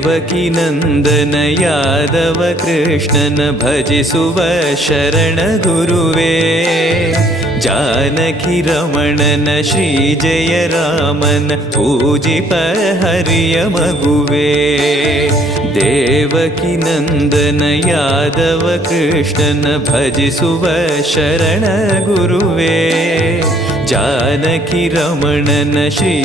ದೇವಕಿ ನಂದನ ಯಾದವ ಕೃಷ್ಣನ ಭಜಿಸುವ ಶರಣ ಗುರುವೇ. ಜಾನಕಿ ರಮಣನ ಶ್ರೀ ಜಯ ರಾಮನ ಪೂಜಿಪ ಹರಿಯ ಮಗುವೇ. ದೇವಕಿ ನಂದನ ಯಾದವ ಕೃಷ್ಣನ ಭಜಿಸುವ ಶರಣ ಗುರುವೇ. ಜಾನಕಿ ರಮಣನ ಶ್ರೀ